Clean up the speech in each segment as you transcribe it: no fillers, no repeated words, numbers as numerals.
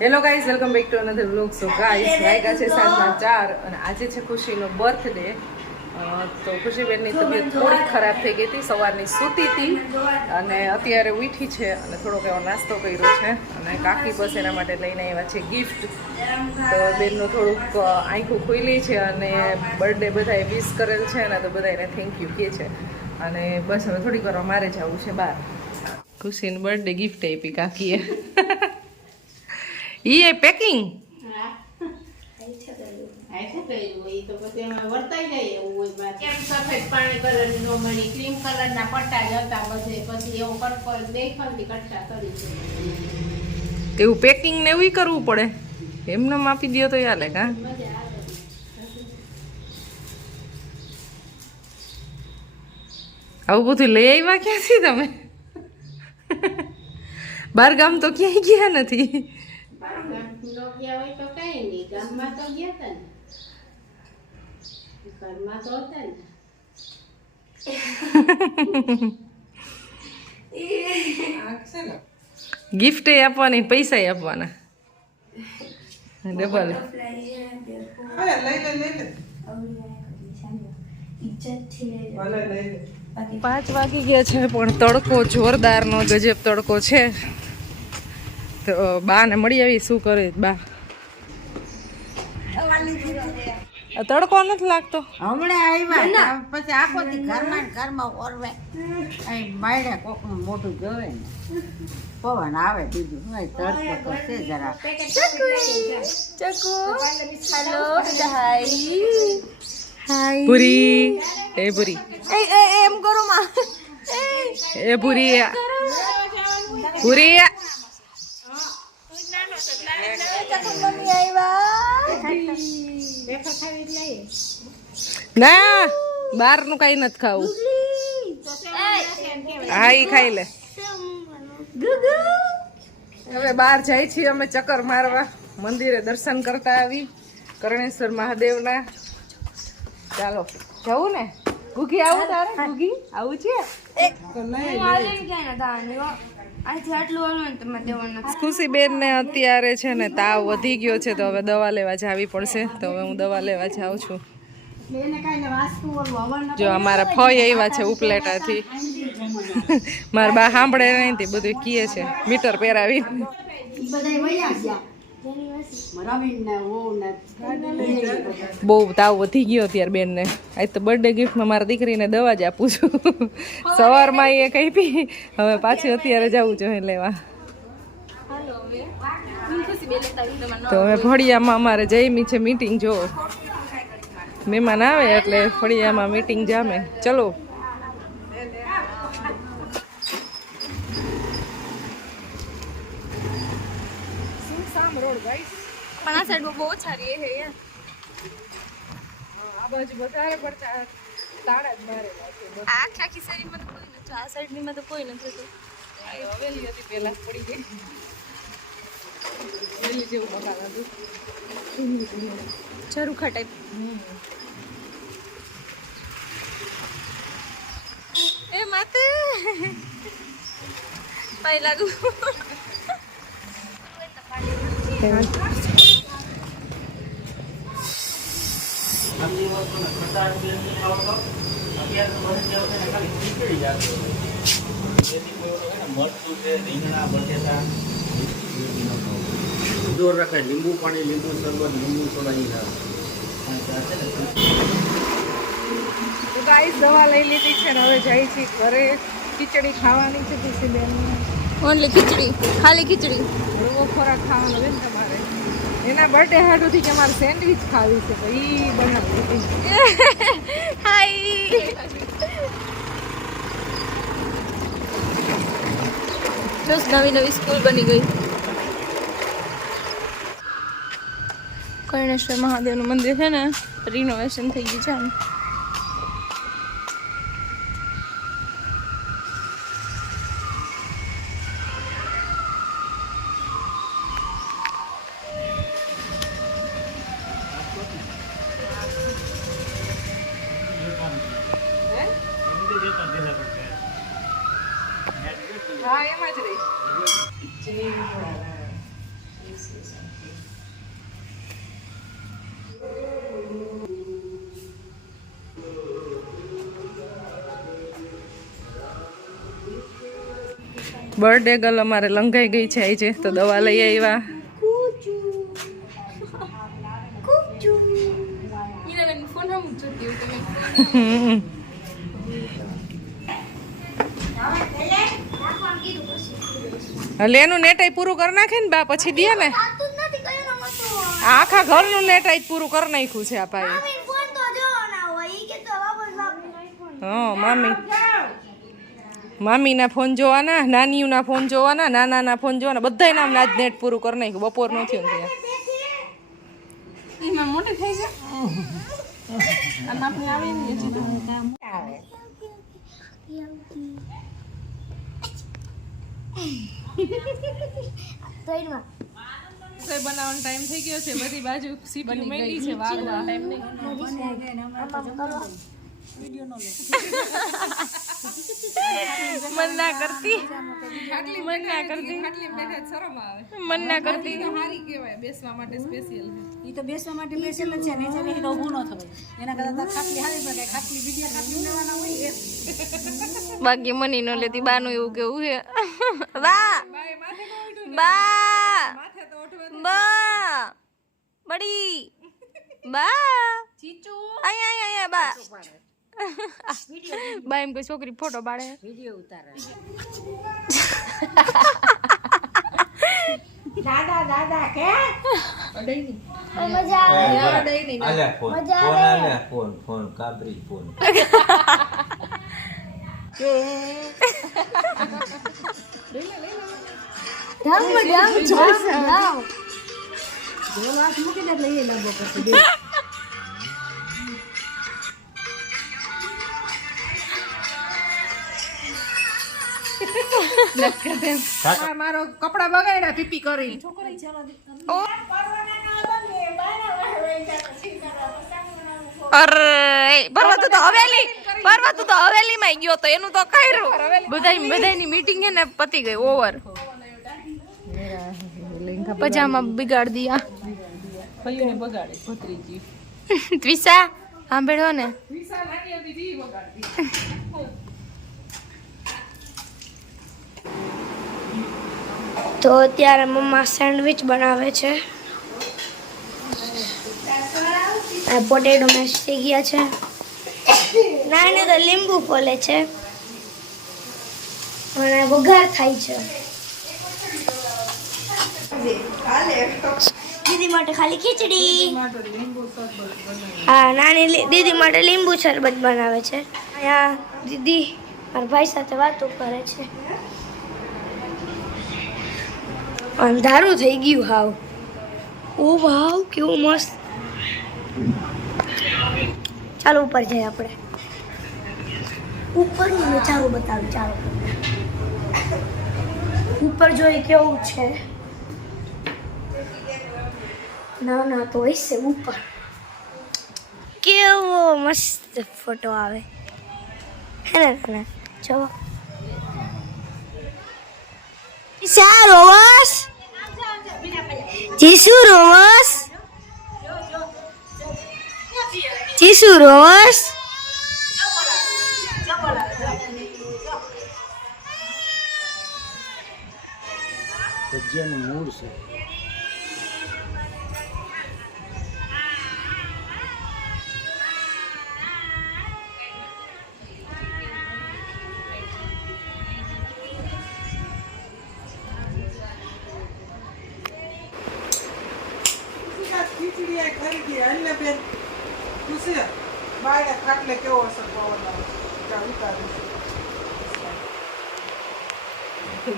Hello guys, welcome back to another vlog. So guys, વાગ્યા છે 4:30 અને આજે છે ખુશીનો બર્થડે. તો ખુશીબેનની તબિયત થોડીક ખરાબ થઈ ગઈ હતી, સવારની સૂતી હતી અને અત્યારે ઉઠી છે અને થોડોક એવો નાસ્તો કર્યો છે અને કાકી બસ એના માટે લઈને આવ્યા છે ગિફ્ટ. તો બેનનું થોડુંક આંખું ખુલ્લી છે અને બર્થડે બધાએ વિશ કરેલ છે ને તો બધાને થેન્ક યુ કહે છે અને બસ હવે થોડીક વાર મારે જવું છે બહાર. ખુશીને બર્થડે ગિફ્ટ આપી કાકીએ. ઈ પેકિંગ એવું પેકિંગ ને એવું કરવું પડે, એમને આપી દો તો ચાલે. કા આવું બધું લઈ આવ્યા ક્યાંથી તમે? બાર ગામ તો ક્યાંય ગયા નથી. ગિફ્ટ આપવાની, પૈસા આપવાના ડબલ. 5 વાગી ગયા છે પણ તડકો જોરદારનો ગજબ તડકો છે. તો બા ને મળી આવી, શું કરે બા? તડકો નથી લાગતો હમણાં આવ્યા પછી આખો દી ઘરમાં ઓરવે બાયડે કોક મોટું જોવે ને પવન આવે, બીજું હોય તડકો તો છે જરા. પૂરી એ પૂરી એમ કરો માં એ પૂરી પૂરી ના બહાર નું કઈ નથી ખાવું. હા ઈ ખાઈ લે. હવે બહાર જાય છીએ અમે ચક્કર મારવા, મંદિરે દર્શન કરતા આવી કરણેશ્વર મહાદેવના. ચાલો જવું ને ગુગી? આવું તારે ગુગી આવું છે? ખુશીબેન ને અત્યારે છે ને તાવ વધી ગયો છે તો હવે દવા લેવા જવી પડશે. તો હવે હું દવા લેવા જાઉં છું. જો અમારા ફઈ આવ્યા છે ઉપલેટાથી. મારા બા સાંભળે નહીં તે બધું કહે છે મીટર પહેરાવી. બહુ તાવ વધી ગયો અત્યારે બેન ને. આજ તો બર્થડે ગિફ્ટમાં મારા દીકરીને દવા જ આપું છું. સવારમાં એ કઈ પી, હવે પાછી અત્યારે જવું જોઈએ લેવા. તો હવે ફળિયામાં અમારે જઈમી છે મીટિંગ. જો મહેમાન આવે એટલે ફળિયામાં મીટિંગ જામે. ચલો રોડ ગાઈસ, પણ આ સાઈડ બહુ સારી હે યાર. આ બાજુ વધારે પડતા તાળા જ મારેલા છે. આખા ખિસરીમાં તો કોઈ નથી, આ સાઈડ ની માં તો કોઈ નથી. તો હવેલી હતી પેલા પડી ગઈ. હવેલી જેવું મકાન હતું, ઝરૂખા ટાઈપ. એ માતે પાઈ લાગુ. લીંબુ પાણી, લીંબુ શરબત, લીંબુ સોડા. તો ગાઈસ દવા લઈ લીધી છે ને હવે જાય છે ઘરે. ખીચડી ખાવાની છે ખુશીબેન. ઓનલી ખીચડી, ખાલી ખીચડી. હળવો ખોરાક ખાવાનો છે ને તમારે. એના બર્થડે હાટુથી કે મારે સેન્ડવિચ ખાવી છે તો એ બનાવી દીધી. હાય બસ નવી નવી સ્કૂલ બની ગઈ. કર્ણેશ્વર મહાદેવનું મંદિર છે ને રિનોવેશન થઈ ગયું છે. આમ હા એમાં જ રહી. બર્થડે ગર્લ અમારે લંઘાઈ ગઈ છે આજે, તો દવા લઈ આવ્યા. લેનું નેટાઈ પૂરું કરી નાખે ને બા, પછી દે ને. આખા ઘરનું નેટાઈ પૂરું કરી નાખ્યું છે આ ભાઈ. હા મામીના ફોન જોવાના, નાનીઓના ફોન જોવાના, નાનાના ફોન જોવાના, બધાય નામ આજ નેટ પૂરું કરી નાખ્યું. બપોર નું થયું ને એમાં મોટી થઈ છે બનાવવાનો ટાઈમ થઈ ગયો છે. બધી બાજુ સીટી મેલી છે, વાગવા ટાઈમ નહીં. મન ના કરતી, મન ના કરતી, મન ના કરતી. સારી કહેવાય બેસવા માટે સ્પેશિયલ. ઈ તો બેસવા માટે સ્પેશિયલ જ છે, નીચે બેસી તો ઊભું ન થવાય. એના કરતા ખાટલી હારી પડે, ખાટલી બીજી ખાટલી લેવાના હોય. બાકી મની નો લેતી બાનું એવું કેવું છે. બા બા બા બડી બા ચીચુ આયા આયા બા બા એમ કોઈ છોકરી ફોટો પાડે, વિડિયો ઉતારે. દાદા દાદા કે મજા આવે. આલે ફોન ફોન આલે ફોન ફોન કાબરી ફોન મારો કપડા બગાડ્યા પીપી કરી. અરે પરવા તું તો હવેલી માં ગયો તો એનું તો કર્યું. બધાની મીટિંગ છે ને પતી ગઈ, ઓવર. પજામા બિગાડ દિયા. કયું બગાડે ભત્રીજી ત્વિષા સાંભળ્યો ને. તો અત્યારે મમ્મા સેન્ડવિચ બનાવે છે. પોટેટો મેશ થઈ ગયા છે. નાને તો લીંબુ ફોલે છે અને વઘાર થાય છે. દીદી માટે ખાલી ખીચડી. હા, નાની દીદી માટે લીંબુ શરબત બનાવે છે. અહીંયા દીદી મારા ભાઈ સાથે વાતો કરે છે. અંધારું થઈ ગયું હાવ. ઓ વાવ, કેવું મસ્ત. ચાલો ઉપર જઈએ આપણે. ઉપરનો નજારો બતાવું ચાલો. ઉપર જોઈ કેવું છે. ના ના તો હશે ઉપર. કેવો મસ્ત ફોટો આવે હે ને. જો રોવસ જીસુ રોવસ જીસુ રોવસ. ભજીયાનું મૂળ છે.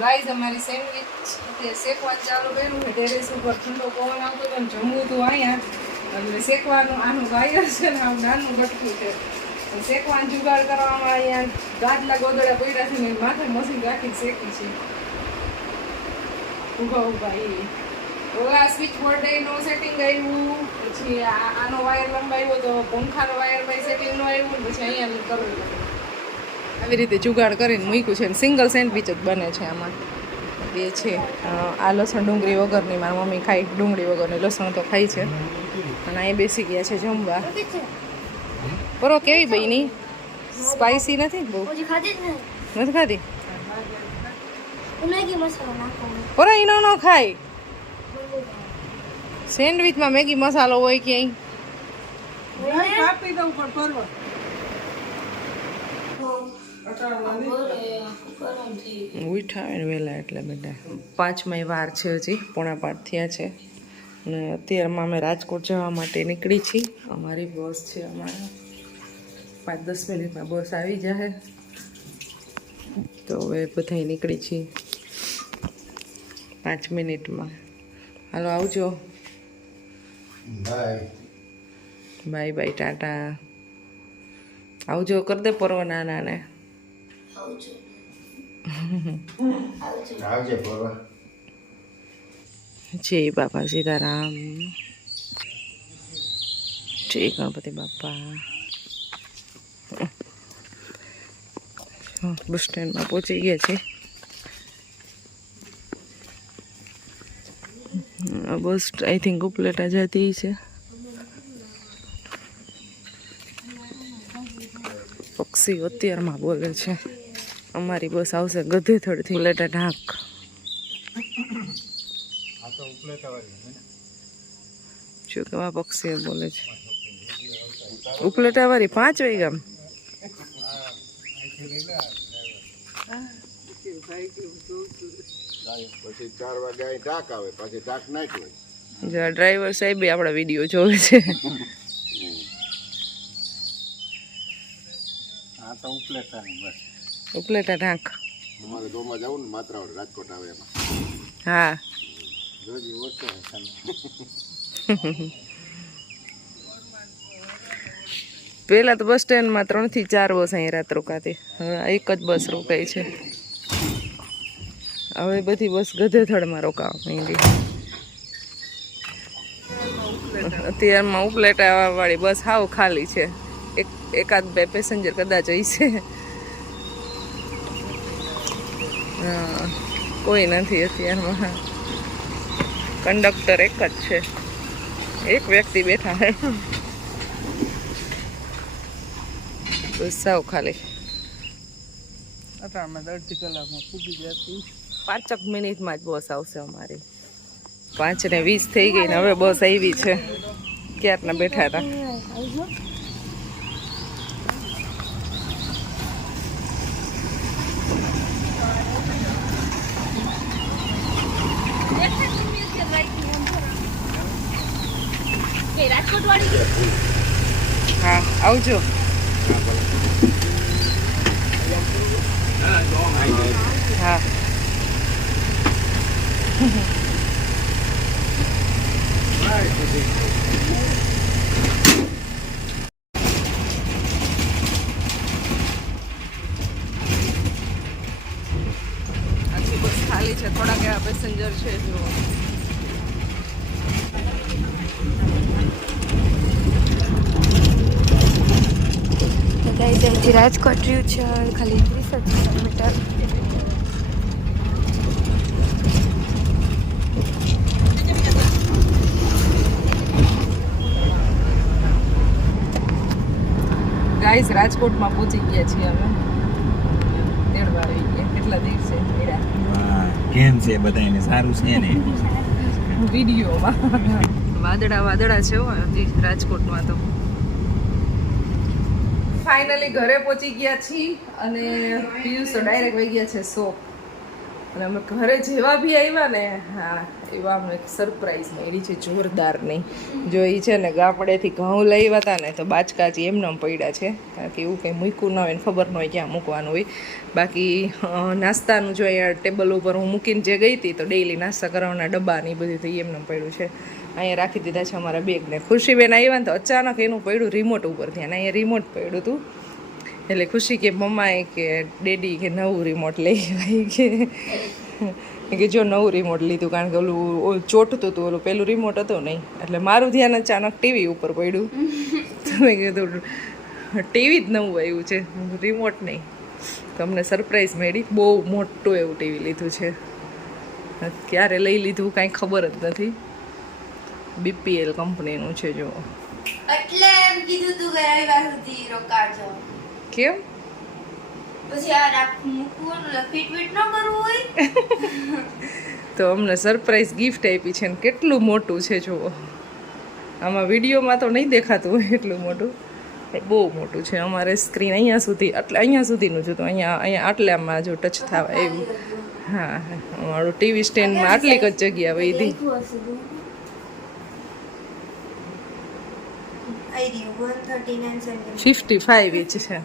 ગાઈઝ અમારી સેન્ડવિચ શેકવાનું ચાલુ કર્યું છે. ટેરેસ ઉપર ઠંડો પવન આવતો હતો ને જમવું હતું અહીંયા, એટલે શેકવાનું આનું વાયર છે ને આવું નાનું ગટકું છે. શેકવાનું જુગાડ કરવામાં અહીંયા ગાદલા ગોદડા પડ્યા છે ને માથે મશીન રાખી શેકી છે. ઊભા ઊભા એ ઓલા સ્વિચ બોર્ડ નો સેટિંગ આવ્યું, પછી આનો વાયર લંબાવ્યો તો પંખાનો વાયર ભાઈ સેટિંગ નો આવ્યું, પછી અહીંયા કરવું. આવી રીતે જુગાડ કરીને મૂક્યું છે. સિંગલ સેન્ડવિચ જ બને છે આમાં. એ છે આ લસણ ડુંગળી વગરની મારી મમ્મી ખાય ડુંગળી વગરની લસણ તો ખાય છે અને અહીં બેસી ગયા છે જમવા બરો કેવી બની સ્પાઈસી નથી બહુ હજી ખાધી જ નથી ખાધી નહીં મેગી મસાલો નાખવાનો બરો એનો ન ખાય સેન્ડવિચમાં મેગી મસાલો હોય ક્યાંય કાપી દઉં પણ પરવા ઉઠાવે ને વહેલા એટલે બેટા 5મી વાર છે હજી 4:45 થયા છે અને અત્યારમાં અમે રાજકોટ જવા માટે નીકળી છીએ અમારી બસ છે અમારા 5-10 મિનિટમાં બસ આવી જશે તો હવે બધાય નીકળી છીએ 5 મિનિટમાં હાલો આવજો બાય બાય ટાટા આવજો કર દે પરવાના નાને આવજે પરવા જય બાપા સીતારામ જય ગણપતિ બાપા બસ સ્ટેન્ડમાં પહોંચી ગયા છે બસ આઈ થિંક ઉપલેટા જતી છે પક્ષી અત્યારમાં બોલે છે અમારી બસ આવશે ગધેથડથી ઉપલેટા ઢાંક શું કેવા પક્ષીઓ બોલે છે ઉપલેટા વાળી 5 વાગ્યા પછી 4 વાગે અહીં ટાક આવે પછી ટાક નાખ્યો જો ડ્રાઈવર સાહેબ આપણા વિડીયો જોવે છે આ તો ઉપલેટાની બસ ઉપલેટા ઢાંક અમારે દોમાં જવું ને માત્રાવડ રાજકોટ આવે એમાં હા જોજી ઓછો પહેલા તો બસ સ્ટેન્ડમાં 3 થી 4 બસ અહીં રાત રોકાતી હવે એક જ બસ રોકાઈ છે હવે બધી બસ ગધેથડમાં રોકાવા માંડી અત્યારમાં ઉપલેટા વાળી બસ હાવ ખાલી છે એકાદ 2 પેસેન્જર કદાચ હશે હા કોઈ નથી અત્યારમાં કંડક્ટર એક જ છે એક વ્યક્તિ બેઠા છે બસ સાવ ખાલી અટાણમાં 1.5 કલાકમાં પૂગી જતી 5 મિનિટમાં જ બસ આવશે અમારી 5:20 થઈ ગઈ ને હવે બસ આવી છે ક્યારના બેઠા હતા રાજકોટ વાળી હા આવજો હા આખી બસ ખાલી છે થોડાક એવા પેસેન્જર છે જો ગાઈઝ અહીંથી રાજકોટ રહ્યું છે ખાલી 30 કિલોમીટર ગાઈસ રાજકોટમાં પહોંચી ગયા છીએ અમે તેડવા આવી ગયા કેટલા દિવસે મેળા કેમ છે બધાને સારું છે ને વિડીયોમાં વાદળા છે હો હજી રાજકોટમાં તો ફાઇનલી ઘરે પહોંચી ગયા છીએ અને પિયુષ તો ડાયરેક્ટ વહી ગયા છે શોપ અને અમે ઘરે જેવા બી આવ્યા ને હા એવા અમને એક સરપ્રાઈઝ મળી છે જોરદારની જો એ છે ને ગાપડેથી ઘઉં લઈ આવ્યા હતા ને તો બાચકાજી એમને પડ્યા છે કારણ કે એવું કંઈ મૂક્યું ન હોય ને ખબર ન હોય ક્યાં મૂકવાનું હોય બાકી નાસ્તાનું જો અહીંયા ટેબલ ઉપર હું મૂકીને જે ગઈ હતી તો ડેઈલી નાસ્તા કરવાના ડબ્બા ને એ બધું તો એમને પડ્યું છે અહીંયા રાખી દીધા છે અમારા બેગને ખુશીબેન આવ્યા ને તો અચાનક એનું પડ્યું રિમોટ ઉપરથી અને અહીંયા રિમોટ પડ્યું હતું એટલે ખુશી કે મમ્માએ કે ડેડી કે નવું રિમોટ લઈ આવી કે જો નવું રિમોટ લીધું કારણ કે ઓલું ચોટતું હતું ઓલું પેલું રિમોટ હતું નહીં એટલે મારું ધ્યાન અચાનક ટીવી ઉપર પડ્યું તો મેં કીધું ટીવી જ નવું આવ્યું છે રિમોટ નહીં તો અમને સરપ્રાઈઝ મળી બહુ મોટું એવું ટીવી લીધું છે ક્યારે લઈ લીધું કાંઈ ખબર જ નથી. BPL કંપનીનું છે જો. એટલે એમ કીધું તું કે રવિવાર સુધી રોકાજો. કેમ? પછી આ મૂકવું ફિટ ન કરવું હોય. તો અમને સરપ્રાઈઝ ગિફ્ટ આપી છે ને કેટલું મોટું છે જુઓ. આમાં વિડીયોમાં તો નહીં દેખાતું હોય એટલું મોટું, પણ બહુ મોટું છે. અમારે સ્ક્રીન અહીંયા સુધી એટલે અહીંયા સુધીનું છે, તો અહીંયા આટલામાં જો ટચ થવા એવું. હા અમારું ટીવી સ્ટેન્ડમાં આટલી જ જગ્યા વધી. 55 ઇંચ છે.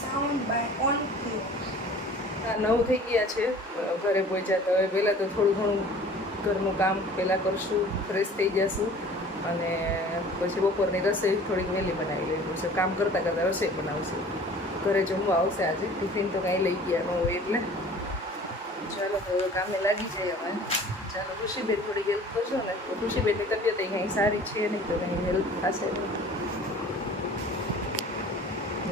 સાઉન્ડ બાય ઓન 9 થઈ ગયા છે. ઘરે પહોંચ્યા તો હવે પહેલાં તો થોડું ઘણું ઘરનું કામ પહેલાં કરશું, ફ્રેશ થઈ જશું અને પછી બપોરની રસોઈ થોડીક વહેલી બનાવી લઈશું છે. કામ કરતાં કરતાં રસોઈ બનાવશું. ઘરે જમવા આવશે આજે. ટિફિન તો કાંઈ લઈ ગયા ન હોય એટલે ચાલો તો હવે કામે લાગી જાય અમે. ચાલો ખુશીબેન થોડી હેલ્પ કરશો ને, તો ખુશીબેનની તબિયત કંઈ સારી છે નહીં તો કંઈ હેલ્પ થશે નહીં.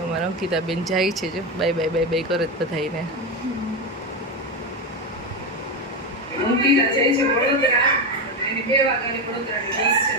અમારા અંકિતાબેન જાય છે જો બાય બાય બાય બાય કરે જ બધાઈને. અંકિતા જાય છે વડોદરા, એની 2 વાગ્યાની વડોદરાની બસ છે.